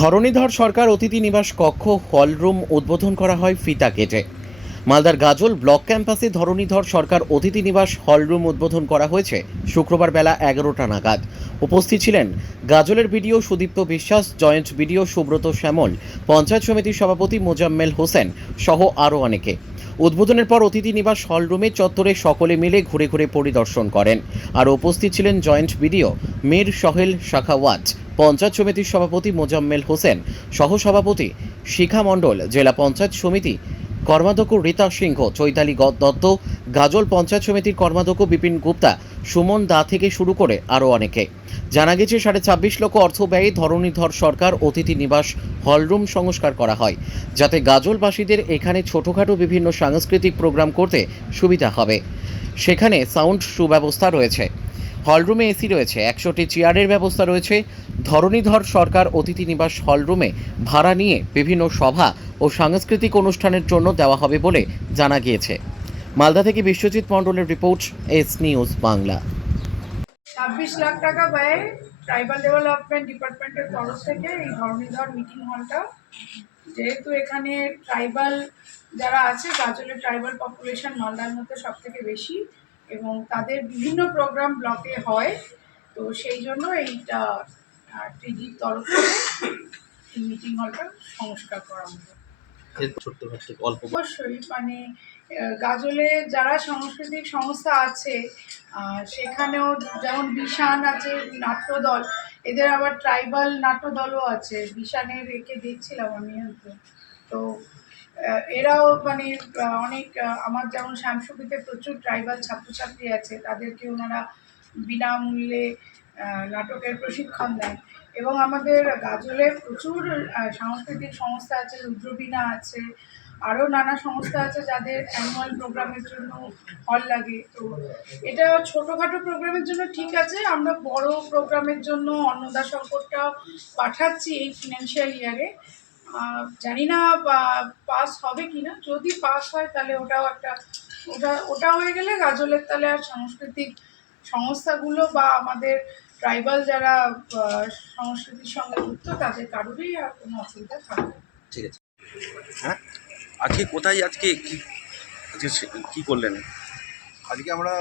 ধরণীধর সরকার অতিথি নিবাস কক্ষ, হলরুম উদ্বোধন করা হয় ফিতা কেটে। মালদার গাজল ব্লক ক্যাম্পাসে ধরণীধর সরকার অতিথি নিবাস হলরুম উদ্বোধন করা হয়েছে শুক্রবার বেলা এগারোটা নাগাদ। উপস্থিত ছিলেন গাজলের BDO Sudipta Biswas, joint BDO Subrata Shyamal, panchayat সমিতির সভাপতি মোজাম্মেল হোসেন সহ আরও অনেকে। উদ্বোধনের পর অতিথি নিবাস হলরুমে চত্বরে সকলে মিলে ঘুরে ঘুরে পরিদর্শন করেন। আর উপস্থিত ছিলেন জয়েন্ট বিডিও মীর সহেল শাখাওয়াত। পঞ্চায়েত সমিতির সভাপতি মোজাম্মেল হোসেন, সহসভাপতি শিখা মণ্ডল, জেলা পঞ্চায়েত সমিতি কর্মাধ্যক্ষ রীতা সিংহ, চৈতালি দত্ত, গাজল পঞ্চায়েত সমিতির কর্মাধ্যক্ষ বিপিন গুপ্তা, সুমন দা থেকে শুরু করে আরও অনেকে। জানা গেছে, সাড়ে ছাব্বিশ লক্ষ অর্থ ব্যয়ে ধরণীধর সরকার অতিথি নিবাস হলরুম সংস্কার করা হয়, যাতে গাজলবাসীদের এখানে ছোটোখাটো বিভিন্ন সাংস্কৃতিক প্রোগ্রাম করতে সুবিধা হবে। সেখানে সাউন্ড সুব্যবস্থা রয়েছে। হলরুমে এসি রয়েছে। একশোটি চেয়ারের ব্যবস্থা রয়েছে। ধরণীধর সরকার অতিথি নিবাস হলরুমে ভাড়া নিয়ে বিভিন্ন সভা ও সাংস্কৃতিক অনুষ্ঠানের জন্য দেওয়া হবে বলে জানা গিয়েছে। মালদা থেকে বিশ্বজিৎ মণ্ডলের রিপোর্ট, এস নিউজ বাংলা। ছাব্বিশ লাখ টাকা ব্যয়ে ট্রাইবাল ডেভেলপমেন্ট ডিপার্টমেন্টের তরফ থেকে এই ধরণীধর মিটিং হলটা যেহেতু এখানে ট্রাইবাল যারা আছে, গাজলের ট্রাইবাল পপুলেশন মালদার মধ্যে সব থেকে বেশি। এবং তাদের বিভিন্ন প্রোগ্রাম ব্লকে হয়। তো সেই জন্য এইটা টিজির তরফ থেকে মিটিং হলটা সংস্কার করা হলো অবশ্যই মানে গাজলে যারা সাংস্কৃতিক সংস্থা আছে সেখানেও যেমন বিশান আছে নাট্যদল এদের আবার ট্রাইবাল নাট্যদলও আছে। বিশানের রেখে দেখছিলাম আমি হয়তো। তো এরাও মানে অনেক আমার যেমন শ্যামসুবিতে প্রচুর ট্রাইবাল ছাত্রছাত্রী আছে, তাদেরকে ওনারা বিনামূল্যে নাটকের প্রশিক্ষণ দেন। এবং আমাদের গাজলে প্রচুর সাংস্কৃতিক সংস্থা আছে, রুদ্রবীণা আছে, আরও নানা সংস্থা আছে যাদের অ্যানুয়াল প্রোগ্রামের জন্য হল লাগে। তো এটা ছোটোখাটো প্রোগ্রামের জন্য ঠিক আছে, আমরা বড় প্রোগ্রামের জন্য অন্নদা সংকটটাও পাঠাচ্ছি এই ফিনান্সিয়াল ইয়ারে জানি না পাস হবে কি না যদি পাস হয় তাহলে ওটাও একটা ওটা ওটা হয়ে গেলে গাজলের তাহলে আর সাংস্কৃতিক সংস্থাগুলো বা আমাদের ট্রাইবাল যারা সংস্কৃতির সঙ্গে যুক্ত তাদের কারোরই আর কোনো অসুবিধা থাকবে না। ঠিক আছে। হ্যাঁ? আজকে কোথায় আজকে কি আজকে সে- কি করলেন? আজকে আমরা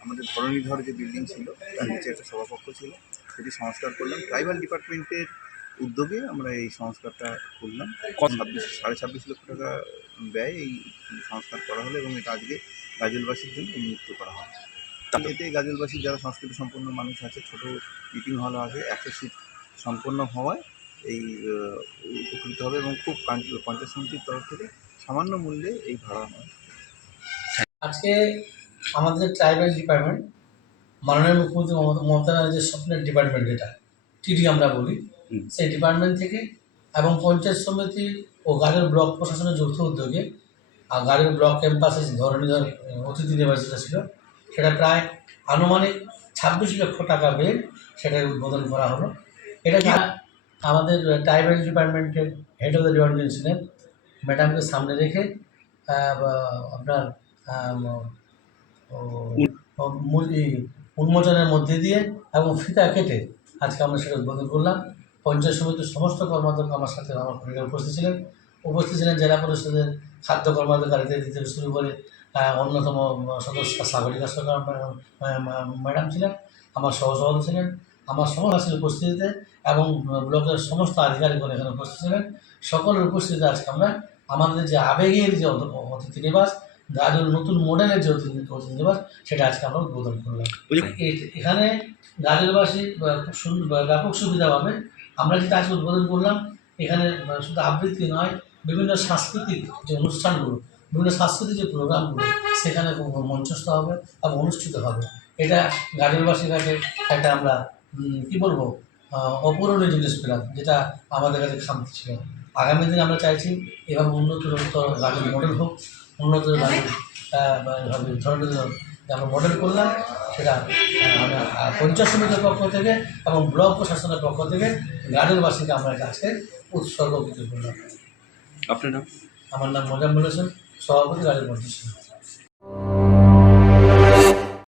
আমাদের ধরণীধর যে বিল্ডিং ছিল তার নিচে একটা সভাকক্ষ ছিল সেটি সংস্কার করলাম। ট্রাইবাল ডিপার্টমেন্টের উদ্যোগে আমরা এই সংস্কারটা করলাম। ছাব্বিশ সাড়ে ছাব্বিশ লক্ষ টাকা ব্যয় এই সংস্কার করা হলো এবং এটা আজকে গাজলবাসীর জন্য উন্মুক্ত করা হয় এতে গাজলবাসীর যারা সংস্কৃতি সম্পন্ন মানুষ আছে ছোট মিটিং হল আছে একশো সিট সম্পন্ন হওয়ায় এই উপকৃত হবে এবং খুব পঞ্চ- পঞ্চায়েত সমিতির তরফ থেকে সামান্য মূল্যে এই ভাড়া হয় আজকে আমাদের ট্রাইবাল ডিপার্টমেন্ট মাননীয় মুখ্যমন্ত্রী মমতা মমতা ব্যানার্জির স্বপ্নের ডিপার্টমেন্ট যেটা টিডি আমরা বলি। সেই ডিপার্টমেন্ট থেকে এবং পঞ্চায়েত সমিতি ও গাড়ির ব্লক প্রশাসনের যৌথ উদ্যোগে আর গাড়ির ব্লক ক্যাম্পাসে যে ধরনীধর আহ, অতিথি নিবাস যেটা ছিল সেটা প্রায় আনুমানিক ছাব্বিশ লক্ষ টাকা ব্যয়ে সেটার উদ্বোধন করা হলো। এটা আমাদের ট্রাইবাল ডিপার্টমেন্টের হেড অফ দ্য ডিপার্টমেন্ট ছিলেন ম্যাডামকে সামনে রেখে আপনার উন্মোচনের মধ্যে দিয়ে এবং ফিতা কেটে আজকে আমরা সেটা উদ্বোধন করলাম। পঞ্চায়েত সমিতির সমস্ত কর্মাধ্যক্ষ আমার সাথে আমার পরিবার উপস্থিত ছিলেন। উপস্থিত ছিলেন জেলা পরিষদের খাদ্য কর্মাধিকারীদের থেকে শুরু করে অন্যতম সদস্য সাগরিকা সরকার ম্যাডাম- ছিলেন আমার সহসভাপতি ছিলেন আমার সমস্ত উপস্থিতিতে এবং ব্লকের সমস্ত আধিকারিকগণ এখানে উপস্থিত ছিলেন। সকলের উপস্থিতিতে আজকে আমরা আমাদের যে আবেগের যে অত- অতিথি নিবাস গাজল নতুন মডেলের যে অতিথি অতিথি নিবাস সেটা আজকে আমরা উদ্বোধন করলাম। এখানে গাজলবাসী খুব সুন্দর ব্যাপক সুবিধা পাবে আমরা যেটা আজকে উদ্বোধন করলাম এখানে শুধু আবৃত্তি নয় বিভিন্ন সাংস্কৃতিক যে অনুষ্ঠানগুলো বিভিন্ন সাংস্কৃতিক যে প্রোগ্রামগুলো সেখানে মঞ্চস্থ হবে এবং অনুষ্ঠিত হবে। এটা গাজলবাসীর কাছে একটা আমরা কি বলব অপূরণীয় জিনিস পেলাম যেটা আমাদের কাছে খামতি ছিল। আগামী দিনে আমরা চাইছি এভাবে উন্নত গাড়ির মডেল হোক উন্নত গাড়ির ধরনের যে আমরা মডেল করলাম সেটা আমরা পঞ্চায়েত সমিতির পক্ষ থেকে এবং ব্লক প্রশাসনের পক্ষ থেকে গ্রামেরবাসীকে আমরা এটা আজকে উৎসর্গকৃত করলাম আপনার নাম? আমার নাম মজাম্মুল হোসেন সভাপতি গাজল মন্ত্রী